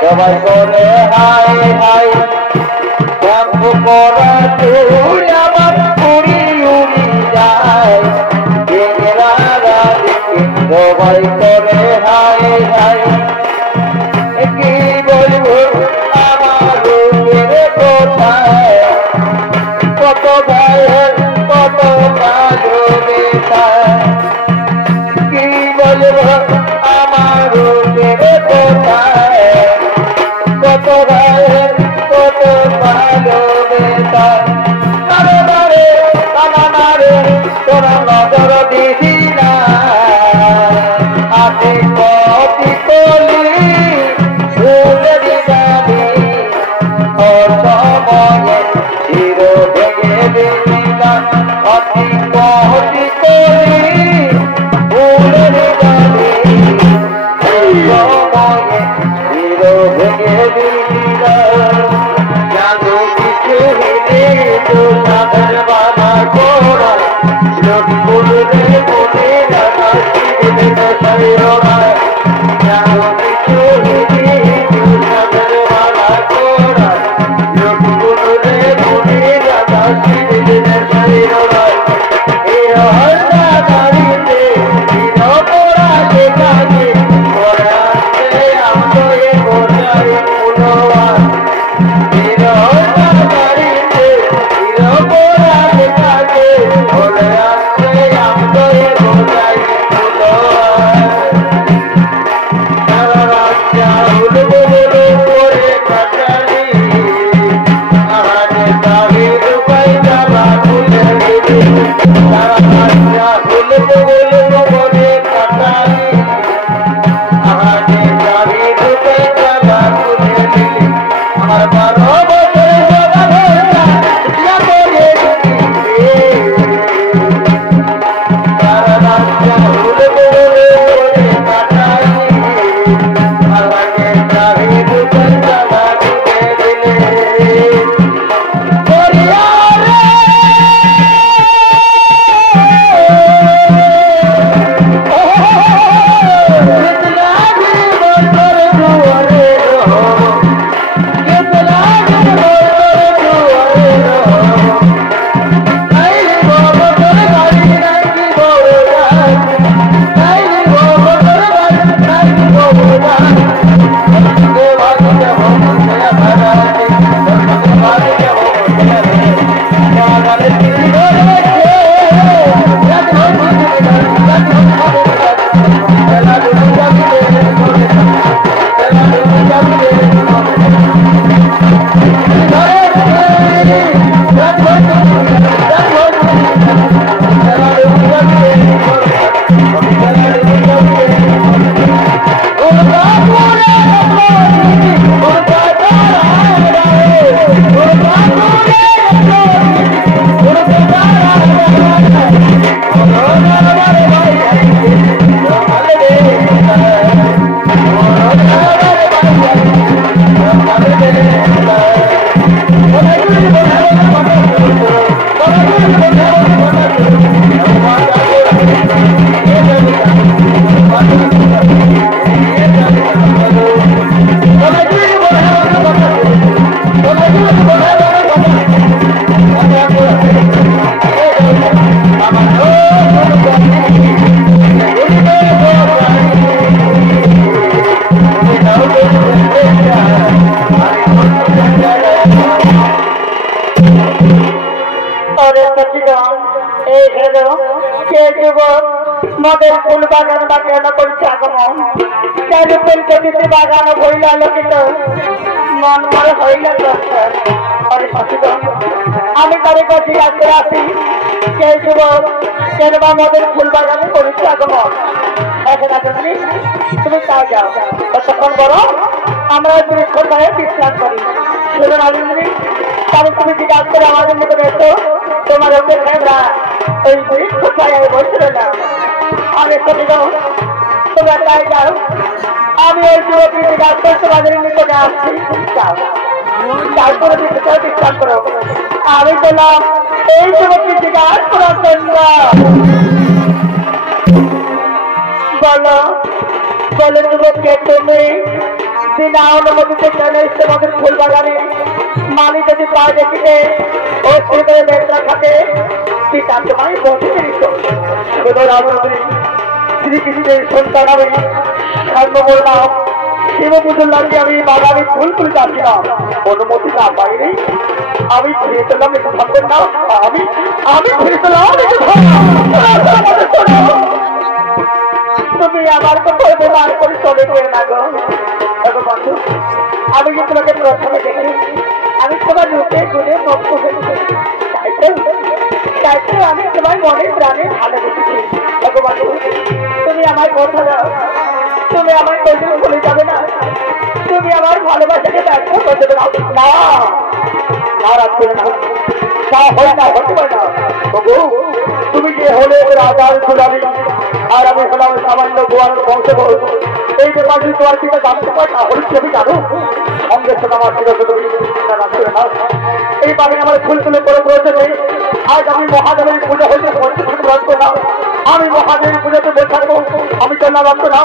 সবাই করে high high camp করা তুই আমার উড়ি উড়ি যায় সবাই করে হাই হাই কি বলবো আমার কোথায় কত ভাইয়ের কত ভালোবাসা কি বলবো আমার কোথায় কত ভাইয়ের কত ভালোবাসা তারে বারে তামারে তোরা নজর দিদি না আতে কপি কলি শুনে দিবি ওর সময়ে চির ভেঙে দিবি না অতি কপি কলি শুনে দিবি ওর সময়ে চির ভেঙে দিবি না জানো কিছু হিনে তো সাধন বাবা কোরা লোক বলে বলে রাখা দিলে তো সাইরোরা জানো কিছু হিনে তো সাধন বাবা কোরা লোক বলে বলে রাখা দিলে তো সাইরোরা এই হল্লা দাঁড়িয়ে দিনো পোড়া দেখাকে ওরা আসে আমরে গোটাই পুনওয়া এই হল্লা দাঁড়িয়ে দিনো পোড়া দেখাকে ওরা আসে আমরে গোটাই পুনওয়া সারা রাস্তা উলবো বলে পড়ে কাটালি আহারে দাবি রূপাই যাবা খুলে দিবি সারা রাস্তা উলবো বলে কাটালি আহারে দাবি রূপাই যাবা খুলে দিবি আমার 12 বছরের সদা ভরা দিয়া করে দিবি সারা রাস্তা উলবো বলে কাটালি আহারে দাবি রূপাই যাবা খুলে দিবি পরিয়ারে মদের ফুল বাগান বাগান করছে আগমন চাই ফুল কবিতে বাগান হইলা লোকিত মন মরে হইলা ঘরে শাসিত আমি তাদের কাছে আসতে আসি কে যুবক কেন বা মদের ফুল বাগানে করেছি আগমন এখন আসেনি তুমি তাই যাও ততক্ষণ করো আমরা বৃক্ষছায় বিশ্রাম করি শুনুন আনন্দী তাহলে তুমি জিজ্ঞাসা করে আমাদের মতো বেরো তোমার ওদের খেবরা ওই বৃক্ষছায় বসছিল না আমি চলে যাও তোমরা তাই যাও আমি ওই যুবকী জিজ্ঞাসা করে তোমাদের নিকটে আসছি যাও তারপরে বিশ্রাম করো আমি বললাম এই যুবকী জিজ্ঞাসা করার জন্য বলো বলে যুবককে তুমি বিনা অনুমতিতে কেন তোমাদের ফুল বাগানে মালি যদি পা দেখিতে ও করে বেতরা থাকে পিতা তোমায় বলতে পেরেছ শ্রীকৃষ্ণের সন্তান আমি ধর্ম বললাম শিব পুজোর লাগে আমি বাগানে ফুল ফুল যাচ্ছিলাম অনুমতি না পাইনি আমি ফিরে চলাম একটু ভাববেন না আমি ফিরে চলাম তুমি আমার কথা ব্যবহার করে চলে গিয়ে না গো বন্ধু আমি যে তোমাকে প্রথমে দেখি আমি তোমার রূপে গুণে মুক্ত হয়েছি তাইতে আমি তোমার মনে প্রাণে ভালোবেসেছি বন্ধু তুমি আমার কথা দাও তুমি আমার কথা বলে যাবে না তুমি আমার ভালোবাসাকে ব্যর্থ করতে দেবে না নারাজ করে না হয় না হতে পারে না তুমি যে হলে রাজার সুলামি আর আমি হলাম সামান্য গোয়ার বংশ এই ব্যাপার যদি তোমার কিনা জানতে পারে না হলে তুমি জানো সঙ্গে সঙ্গে আমার এই বাগানে আমার ফুল তুলে করে প্রয়োজন নেই আজ আমি মহাদেবের পুজো হইতে বসতে না আমি মহাদেবের পুজোতে বসে থাকবো আমি চললাম রাখতো না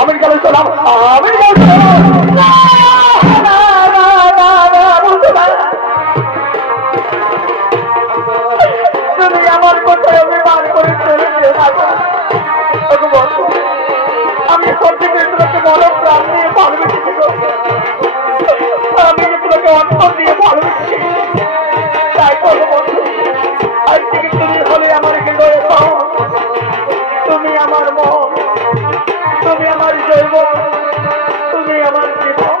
আমি গেল চলাম আমি তুমি আমার কোথায় অভিমান করে চলে আমি সত্যি তোমাকে বড় প্রাণ দিয়ে ভালোবেসেছি আমি যে তোমাকে অন্তর দিয়ে ভালোবেসেছি তাই করবো বন্ধু আজ থেকে তুমি হলে আমার হৃদয়ে তুমি আমার মন তুমি আমার জৈব তুমি আমার জীবন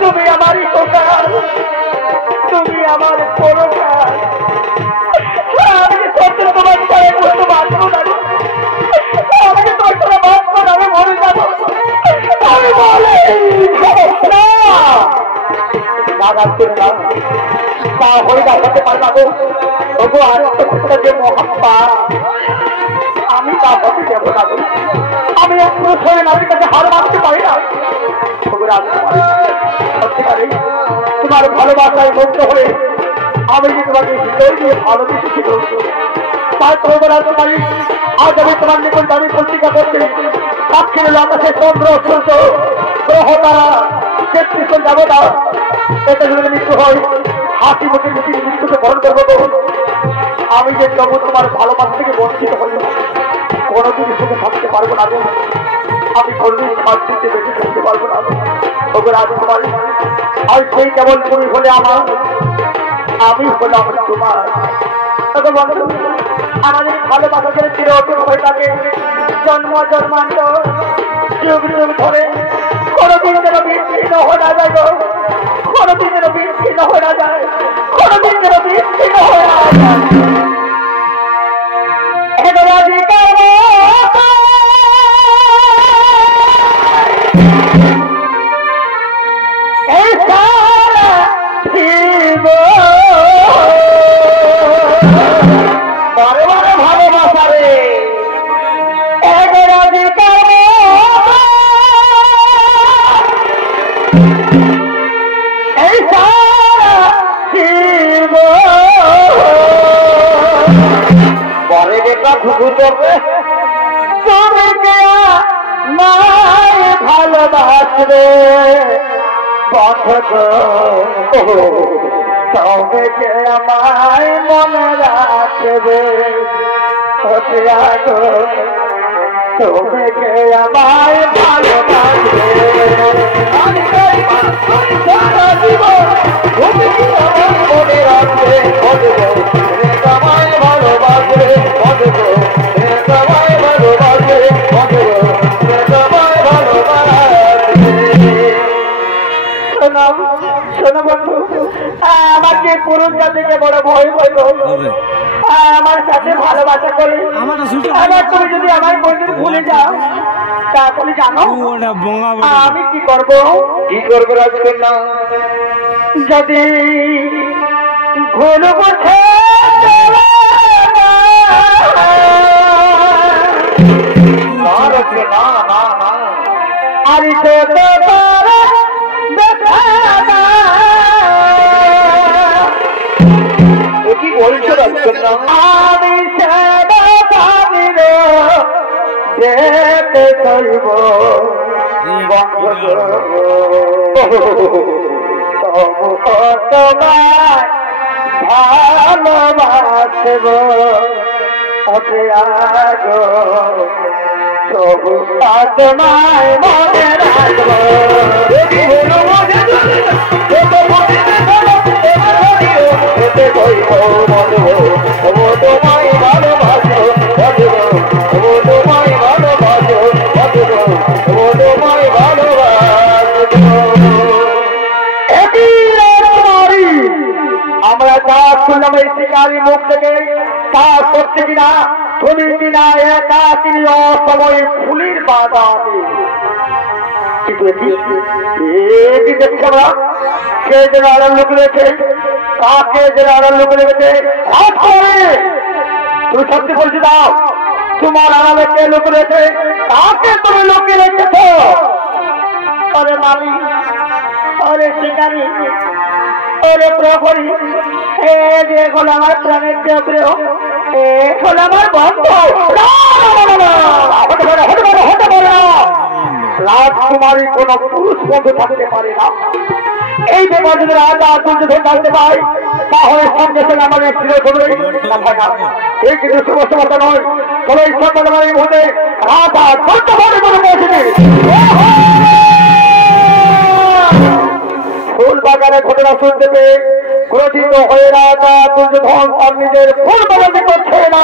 তুমি আমার উপকার তুমি আমার পরকার আমি সত্যি তোমার চাই বলতে বাঁচবো না আমি তোর করে বাঁচবো না আমি মরে যাবো আমি বলে তা হয়ে দেখাতে পারবো তবু আর যে মহাত্মা আমি তা হতে যাবো না আমি একটু শরীর নামের কাছে হার মানতে পারি না সত্যিকারে তোমার ভালোবাসায় মুক্ত হয়ে আমি যে তোমাকে হৃদয় দিয়ে ভালোবেসেছি তাই তোমার আসতে পারি আজ আমি তোমার নিকট আমি পত্রিকা করছি সাক্ষীর আকাশে চন্দ্র সূর্য গ্রহ তারা তেত্রিশ দেবতা এটা যদি মৃত্যু হয় হাসি মুখে মৃত্যুকে বরণ করবো আমি যে তবু তোমার ভালোবাসা থেকে বঞ্চিত হই কোনোদিন সুখে থাকতে পারবো না আমি কোনদিন শান্তিতে বেঁচে থাকতে পারবো না ওগুলো আসতে পারি আর সেই কেবল তুমি হলে আমার আমি হলাম তোমার আমাদের ভালোবাসা যেন চির অটুট হয়ে থাকে জন্ম জন্মান্তর যুগ যুগ ধরে কোনোদিন যেন বিচ্ছিন্ন হয়ে না যায় কোনোদিন যেন বিচ্ছিন্ন হয়ে না যায় কোনোদিন যেন বিচ্ছিন্ন হয়ে না যায় ভালোবাসবে তবে আমায় মনে রাখবে তুমি কে আমায় ভালোবাসবে মনে রাখবে আমায় ভালোবাসবে শোনো বন্ধু পুরুষ জাতিকে বড় ভয় করবো, আমার সাথে ভালোবাসা করে আবার তুমি যদি আমার বন্ধু ভুলে যাও তাহলে জানো আমি কি করবো? কি করবো রাজকন্যা? যদি ভুল বুঝে না না না আরে কি বলছো রাজকন্যা? আমি যেতে চাইব তোমায় ভালোবাসব ওঠে আগ তবু তোমায় মনে রাখব তোমায় ভালোবাসো তোমায় ভালোবাসো তোমায় ভালোবাসো। আমরা যা শুনলাম এই শিকারী মুখ থেকে তা সত্যি কিনা তুমি কিনা একা তিনি অসময়ে ফুলের বাধা দেখছি আমরা কে যেন আড়াল লোক রয়েছে কাকে যেন আড়াল লোক রেখেছে তুমি সত্যি বলছি দাও তোমার আড়ালে কে লোক রয়েছে কাকে তুমি লোকে রেখেছ? আরে মালিক আরে শিকারী ওরে প্রহরী এখন আমার প্রাণের দেবরে এখন আমার বন্ধ হতে পারে না। রাজকুমারী কোন পুরুষ বন্ধু থাকতে পারে না। এই ব্যাপার যদি রাজা দুর্যোধন জানতে পাই তাহলে সঙ্গে সঙ্গে আমাদের স্থির করবে এই কিন্তু সমস্যা নয়। তবে এই সন্তানের মধ্যে রাজা দুর্যোধনের মধ্যে পৌঁছেছে ফুল বাগানের ঘটনা শুনতে পেয়ে ক্রোধিত হয়ে রাজা দুর্যোধন তার নিজের ফুল বাগানে করছে না